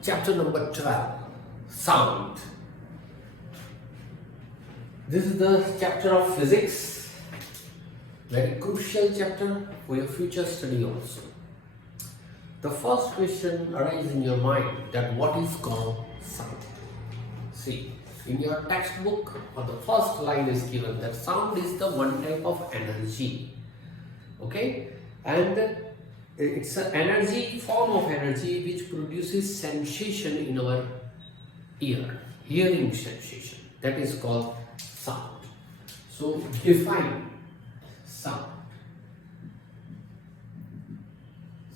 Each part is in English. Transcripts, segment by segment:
Chapter number 12, Sound. This is the chapter of physics, very crucial chapter for your future study also. The first question arises in your mind that what is called sound? See, in your textbook or the first line is given that sound is the one type of energy, okay, and it's an energy, form of energy which produces sensation in our ear, hearing sensation, that is called sound. So define sound.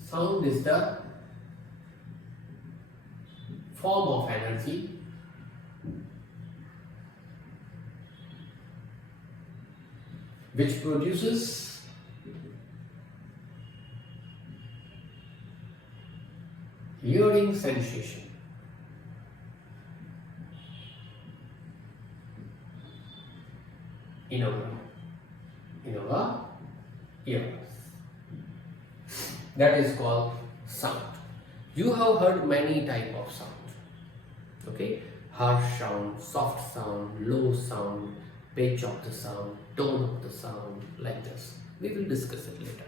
Sound is the form of energy which produces hearing sensation in our ears. That is called sound. You have heard many type of sound. Okay, harsh sound, soft sound, low sound, pitch of the sound, tone of the sound, like this. We will discuss it later.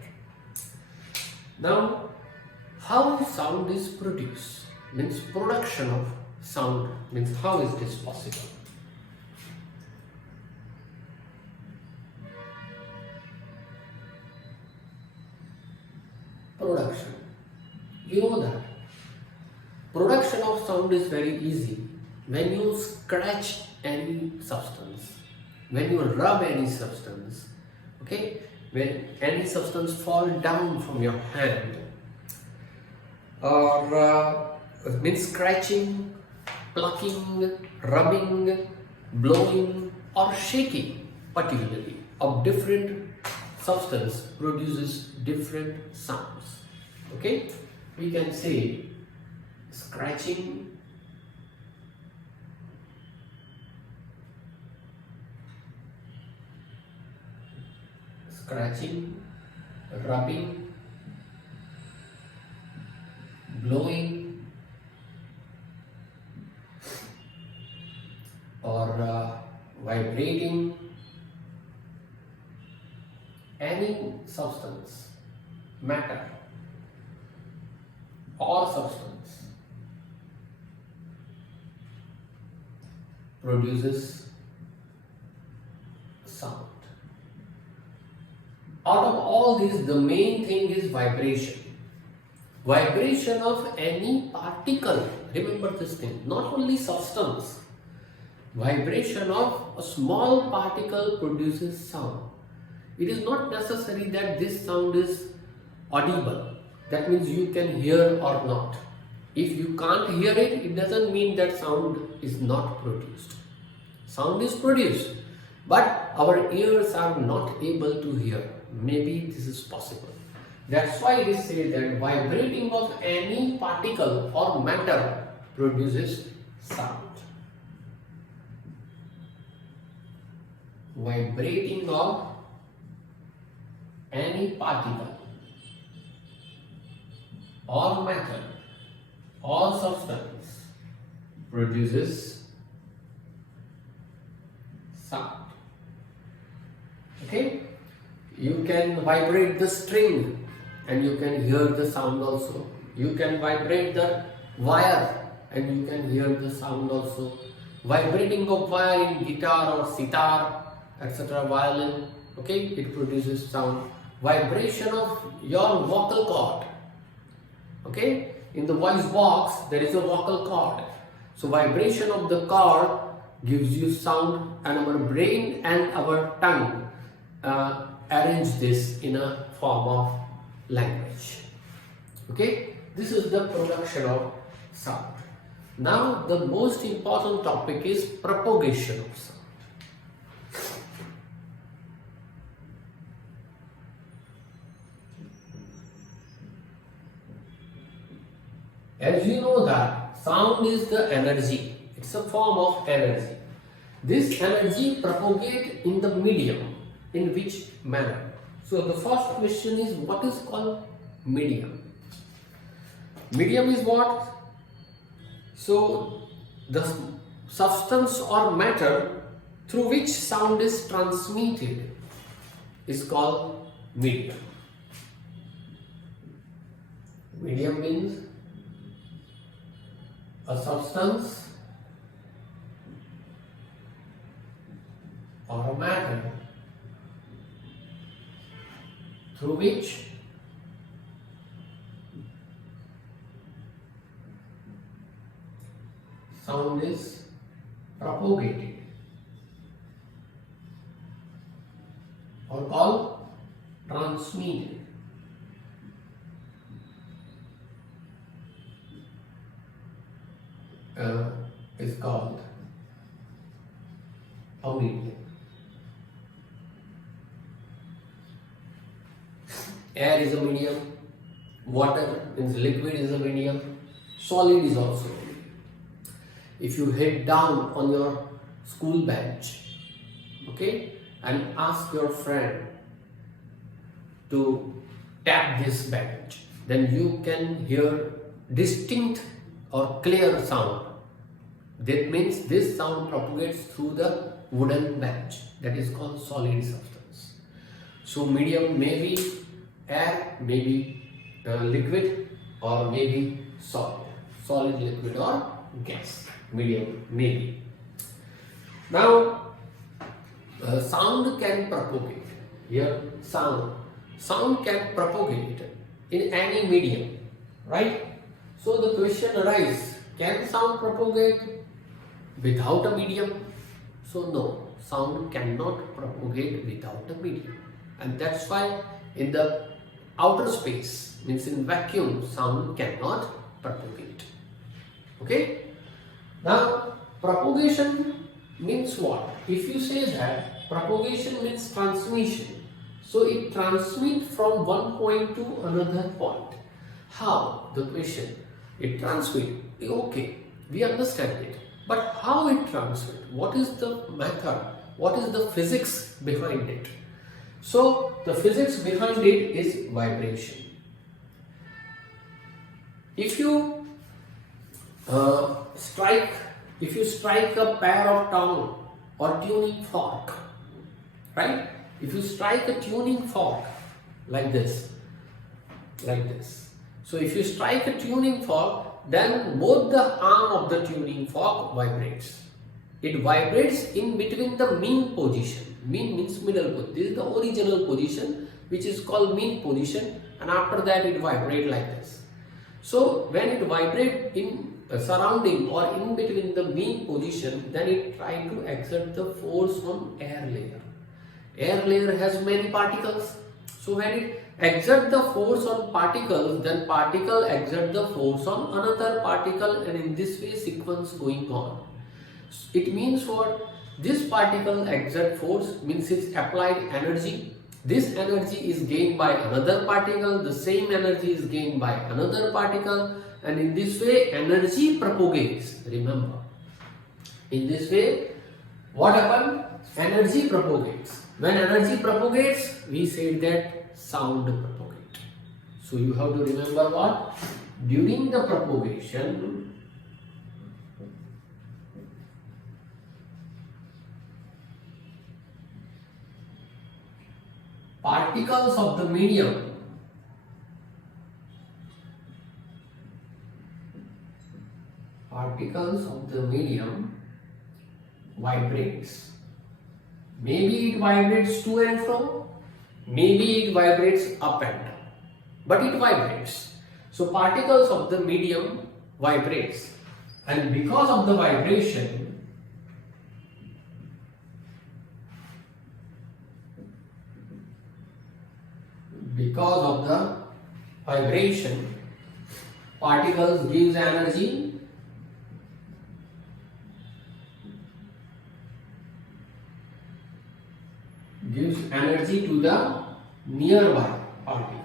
Now, how sound is produced, means production of sound, means how is this possible? Production. You know that production of sound is very easy. When you scratch any substance, when you rub any substance, okay, when any substance fall down from your hand, or means scratching, plucking, rubbing, blowing or shaking particularly of different substance produces different sounds. Okay, we can say scratching, rubbing, blowing, or vibrating. Any substance, matter or substance produces sound. Out of all this, the main thing is vibration. Vibration of any particle, remember this thing, not only substance. Vibration of a small particle produces sound. It is not necessary that this sound is audible. That means you can hear or not. If you can't hear it, it doesn't mean that sound is not produced. Sound is produced, but our ears are not able to hear. Maybe this is possible. That's why it is said that vibrating of any particle or matter produces sound. Vibrating of any particle or matter or substance produces sound. Okay, you can vibrate the string and you can hear the sound also. You can vibrate the wire and you can hear the sound also. Vibrating of wire in guitar or sitar, etc., violin, okay, it produces sound. Vibration of your vocal cord, okay, in the voice box there is a vocal cord, so vibration of the cord gives you sound, and our brain and our tongue arrange this in a form of language. Okay, this is the production of sound. Now the most important topic is propagation of sound. As you know that sound is the energy, it's a form of energy. This energy propagates in the medium, in which manner? So the first question is, what is called medium? Medium is what? So the substance or matter through which sound is transmitted is called medium. Medium means a substance or a matter through which sound is propagated or called transmitted. Is called a medium. Air is a medium, water means liquid is a medium, solid is also a medium. If you head down on your school bench, okay, and ask your friend to tap this bench, then you can hear distinct or clear sound. That means this sound propagates through the wooden bench. That is called solid substance. So medium may be air, may be liquid, or maybe solid. Solid, liquid, or gas. Medium may be. Now, sound can propagate. Here, sound can propagate in any medium, right? So the question arises, can sound propagate without a medium? So no, sound cannot propagate without a medium. And that's why in the outer space, means in vacuum, sound cannot propagate. Okay? Now, propagation means what? If you say that propagation means transmission, so it transmits from one point to another point. How? The question. It transmits. Okay, we understand it. But how it transmits? What is the method? What is the physics behind it? So the physics behind it is vibration. If you strike a pair of tongue or tuning fork, right? If you strike a tuning fork like this. So if you strike a tuning fork, then both the arm of the tuning fork vibrates. It vibrates in between the mean position. Mean means middle position. This is the original position, which is called mean position, and after that it vibrates like this. So when it vibrates in surrounding or in between the mean position, then it tries to exert the force on air layer. Air layer has many particles. So when it exert the force on particles, then particle exert the force on another particle, and in this way sequence going on. It means what? This particle exert force means its applied energy. This energy is gained by another particle, the same energy is gained by another particle, and in this way energy propagates. Remember, in this way what happens? Energy propagates. When energy propagates, we said that sound propagates. So you have to remember what? During the propagation, particles of the medium vibrates. Maybe it vibrates to and fro, maybe it vibrates up and down, but it vibrates. So particles of the medium vibrates, and because of the vibration, particles gives energy to the nearby particle.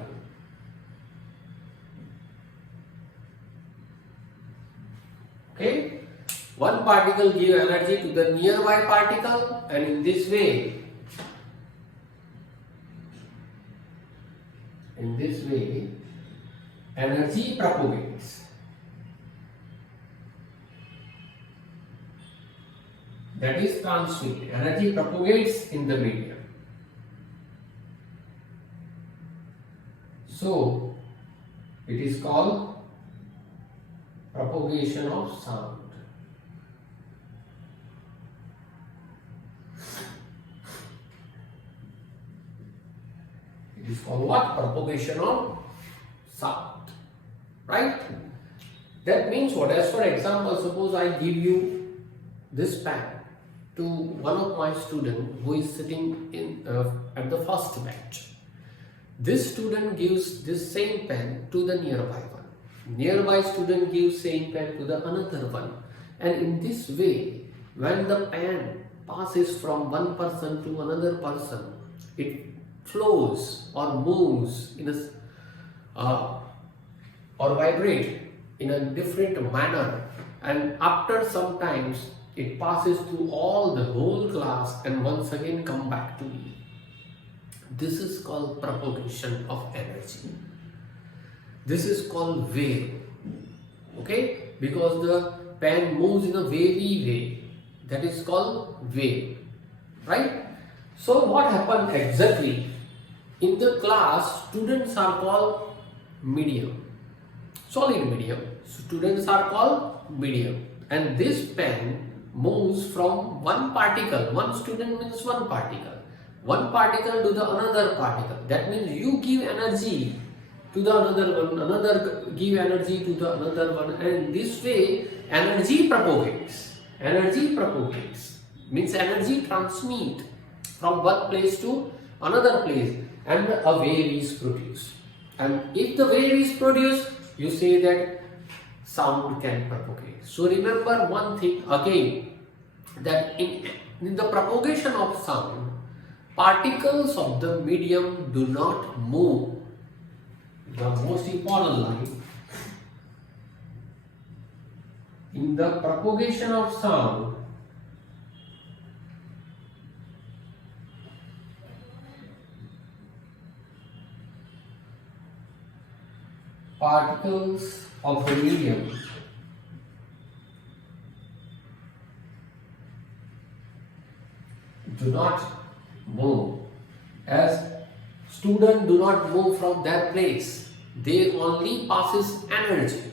Okay, one particle gives energy to the nearby particle, and in this way energy propagates. that is transmitted. Energy propagates in the medium. So it is called propagation of sound. It is called what? Propagation of sound. Right? That means what? As for example, suppose I give you this pen to one of my students who is sitting in at the first bench. This student gives this same pen to the nearby one. Nearby student gives same pen to the another one. And in this way, when the pen passes from one person to another person, it flows or moves in a or vibrate in a different manner, and after some times it passes through all the whole class and once again come back to me. This is called propagation of energy. This is called wave. Okay, because the pen moves in a wavy way, that is called wave, right? So what happened exactly? In the class, students are called medium, solid medium. Students are called medium, and this pen moves from one particle. One student means one particle to the another particle. That means you give energy to the another one, another give energy to the another one, and this way energy propagates. Energy propagates means energy transmit from one place to another place, and a wave is produced. And if the wave is produced, you say that sound can propagate. So remember one thing again, that in the propagation of sound, particles of the medium do not move. The most important line, in the propagation of sound, particles of the medium do not move. As students do not move from their place, they only passes energy,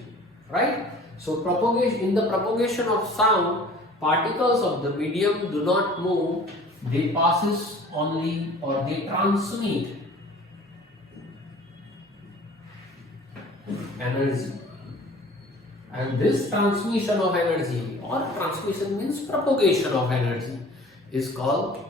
right? So propagation, in the propagation of sound, particles of the medium do not move, they passes only, or they transmit energy. And this transmission of energy, or transmission means propagation of energy, is called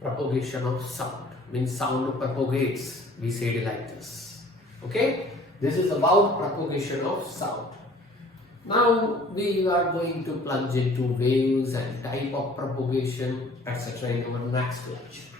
propagation of sound. Means sound propagates, we say it like this. Okay, this is about propagation of sound. Now we are going to plunge into waves and type of propagation, etc. in our next lecture.